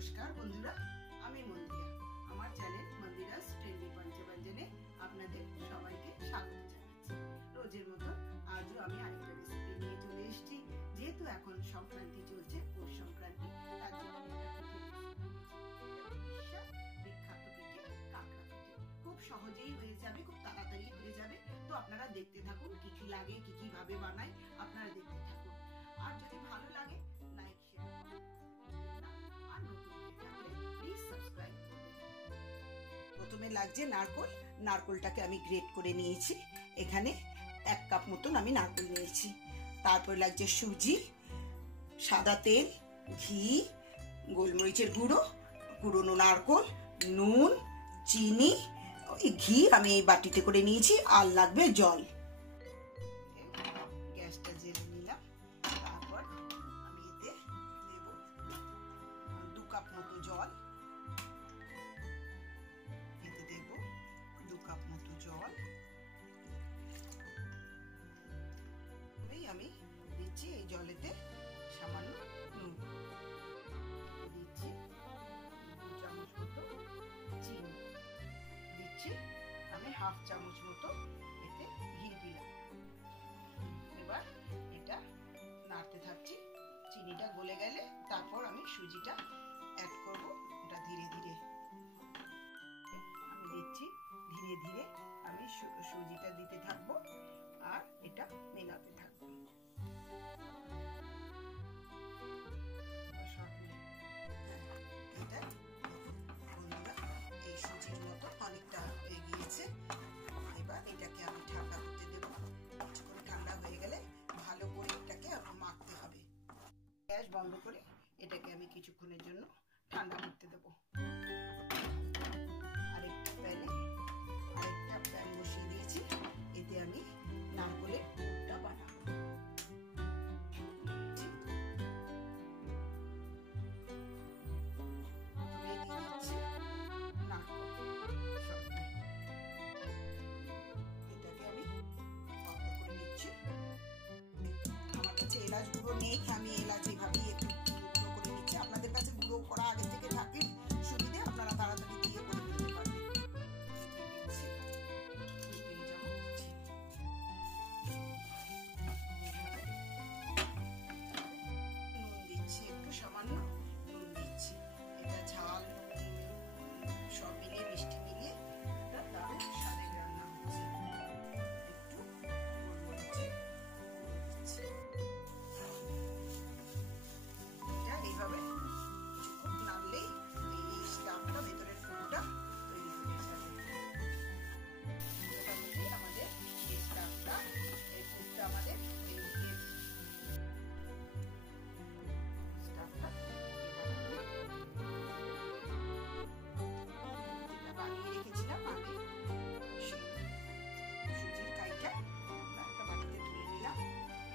নমস্কার বন্ধুরা, আমি মন্দিরা। আমার চ্যানেল মন্দিরাস ট্রেন্ডি পঞ্চব্যঞ্জনে আপনাদের সবাইকে স্বাগত জানাচ্ছি। রোজের মতো আজও আমি আরেকটা রেসিপি নিয়ে চলে এসেছি। যেহেতু এখন সংক্রান্তি চলছে, পৌষ সংক্রান্তি, তার জন্য বিখ্যাত পিঠে কাঁকড়া পিঠে খুব সহজেই হয়ে যাবে, খুব তাড়াতাড়ি হয়ে যাবে। তো আপনারা দেখতে থাকুন, কি কি লাগে, কি কি ভাবে বানাই, আপনারা দেখতে থাকুন। আর যদি ভালো লাগে লাইক শেয়ার আর নতুন হয়ে থাকলে প্লিজ সাবস্ক্রাইব করবেন। প্রথমে লাগছে নারকোল। নারকোলটাকে আমি গ্রেট করে নিয়েছি। এখানে 1 কাপ মতন আমি নারকোল নিয়েছি। তারপর লাগছে সুজি, সাদা তেল, ঘি, গোলমরিচের গুঁড়ো, কুড়োনো নারকোল, নুন, চিনি, ওই ঘি আমি এই বাটিতে করে নিয়েছি। আর লাগবে জল। গ্যাসটা জ্বেলে নিলাম। তারপর আমি এতে দেব 2 কাপ মতো জল। এতে দেব 2 কাপ মতো জল। আমি দিচ্ছি এই জলেতে সামান্য নুন দিচ্ছি, 2 চামচ মতো চিনি দিচ্ছি, আমি 1/2 চামচ মতো এতে ঘি দিলাম। এবার এটা নাড়তে থাকছি। চিনিটা গলে গেলে তারপর আমি সুজিটা অ্যাড করব। এটা ধীরে ধীরে আমি দিচ্ছি, ধীরে ধীরে আমি সুজিটা দিতে থাকবো আর এটা মেলাতে থাকবো। এটা বন্ধুরা এই সুজির মতো অনেকটা হয়ে গিয়েছে। এবার এটাকে আমি ঠান্ডা করতে দেবো। কিছুক্ষণ ঠান্ডা হয়ে গেলে ভালো করে এটাকে মাখতে হবে। গ্যাস বন্ধ করে এটাকে আমি কিছুক্ষণের জন্য ঠান্ডা করতে দেবো। আরেকটা প্যান বসিয়ে দিয়েছি। এতে আমি নারকোলের পুরটা বানাবো। এলাচ গুঁড়ো নেই, আমি এলাচ এইভাবেই একটু গুঁড়ো করে নিচ্ছি। আপনাদের কাছে গুঁড়ো করা আগে থেকে থাকলে সুবিধে, আপনারা তাড়াতাড়ি দিয়ে করে দিতে পারবেন। নুন দিচ্ছি, একটু সামান্য নুন দিচ্ছি। এটা ঝাল সব মিলিয়ে মিষ্টি মিলিয়ে এটা দারুণ স্বাদের রান্না হচ্ছে। একটু গোলমরিচের গুঁড়ো দিচ্ছি। এইভাবে কিছুক্ষণ নাড়লেই এই স্টাফটা, ভেতরের ফুলটা তৈরি হয়ে যাবে। মোটামুটি আমাদের এই স্টাফটা, এই ফুলটা আমাদের স্টাফটা যেটা বানিয়ে রেখেছিলাম আগে, সুজির কাইটা আমরা একটা বাটিতে তুলে নিলাম।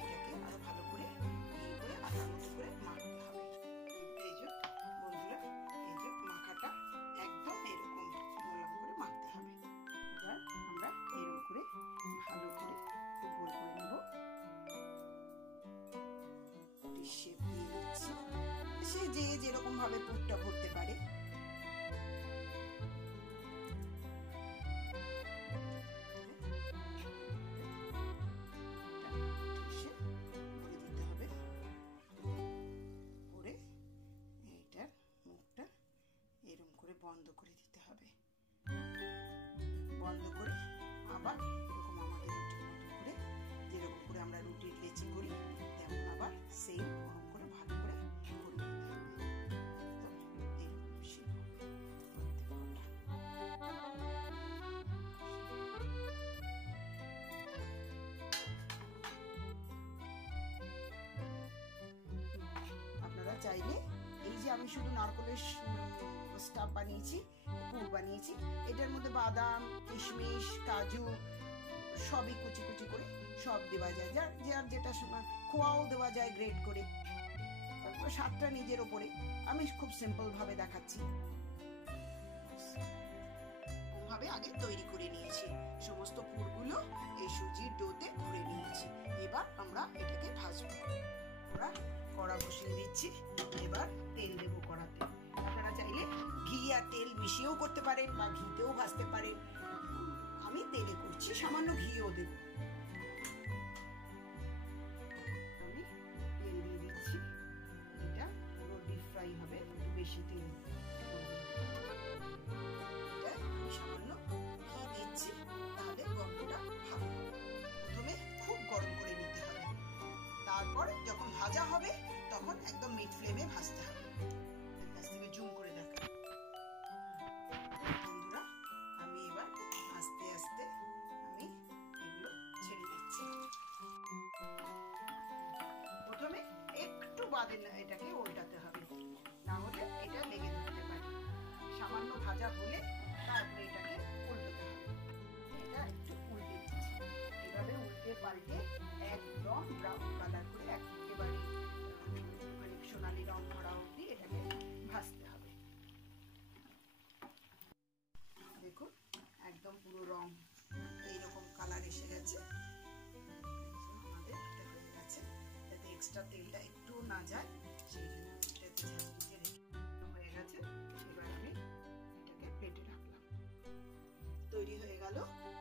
এটাকে আরো ভালো করে আটার মতো করে মাখতে হবে। এই যে বন্ধুরা, এই যে মাখাটা একদম এরকম গোলাম করে মাখতে হবে। এবার আমরা এরকম করে ভালো করে গোল করে নেব। শেপ দিয়ে দিচ্ছি, সে যে যেরকম ভাবে পুরটা ভরতে পারে। বন্ধ করে দিতে হবে। বন্ধ করে আবার এরকম আমাদের রুটির মতো করে, যেরকম করে আমরা রুটির লেচি করি তেমন আবার সেই ওরকম করে ভালো করে করে দিতে হবে। এরকম শেপ হবে আপনারা চাইলে এই যে আমি শুধু নারকোলের স্টাফ বানিয়েছি, পুর বানিয়েছি, এটার মধ্যে বাদাম, কিশমিশ, কাজু সবই কুচি কুচি করে সব দেওয়া যায়। যার যেটা খোয়াও দেওয়া যায় গ্রেট করে। তারপর স্বাদটা নিজের ওপরে। আমি খুব সিম্পল ভাবে দেখাচ্ছি। ভাবে আগে তৈরি করে নিয়েছি। সমস্ত পুরগুলো এই সুজির ডোতে ভরে নিয়েছি। এবার আমরা এটাকে ভাজবো। আমরা কড়া বসিয়ে দিচ্ছি। এবার তেল দেবো কড়াতে। আপনারা মিশিয়েও করতে পারেন বা ঘিতেও ভাজতে পারেন। আমি তেলে করছি, সামান্য ঘিও দেব। আমি তেল দিয়ে দিচ্ছি, এটা পুরো ডিপ ফ্রাই হবে, একটু বেশি তেল। এটা আমি সামান্য ঘি দিচ্ছি, তাহলে গন্ধটা ভালো হবে। প্রথমে খুব গরম করে নিতে হবে, তারপর যখন ভাজা হবে তখন একদম মিড ফ্লেমে ভাজতে হবে। কাছ থেকে জুম করে দেখা বন্ধুরা, আমি এবার আস্তে আস্তে আমি এগুলো ছেড়ে দিচ্ছি। প্রথমে একটু বাদে এটাকে উল্টাতে হবে, না হলে এটা লেগে ধরতে পারে। সামান্য ভাজা হলে তারপরে এটাকে উল্টাতে হবে। এটা একটু উল্টে দিচ্ছি, এভাবে উল্টে পাল্টে একদম ব্রাউন কালার করে একেবারে সোনালি রং ধরা অবধি এটাকে ভাজতে হবে। দেখুন একদম পুরো রং এইরকম কালার এসে গেছে। আমাদের এটা হয়ে গেছে, যাতে এক্সট্রা তেলটা একটু না যায় সেই জন্য এটাকে ঝাঁকিয়ে রেখে হয়ে গেছে। এবার আমি এটাকে প্লেটে রাখলাম। তৈরি হয়ে গেল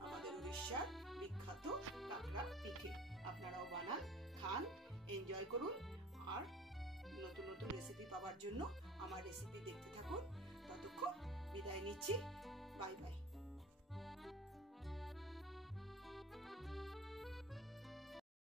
আমাদের উড়িষ্যার বিখ্যাত কাঁকড়া পিঠে। আপনারাও বানান, খান, এনজয় করুন। আর নতুন নতুন রেসিপি পাওয়ার জন্য আমার রেসিপি দেখতে থাকুন। ততক্ষণ বিদায় নিচ্ছি, বাই বাই।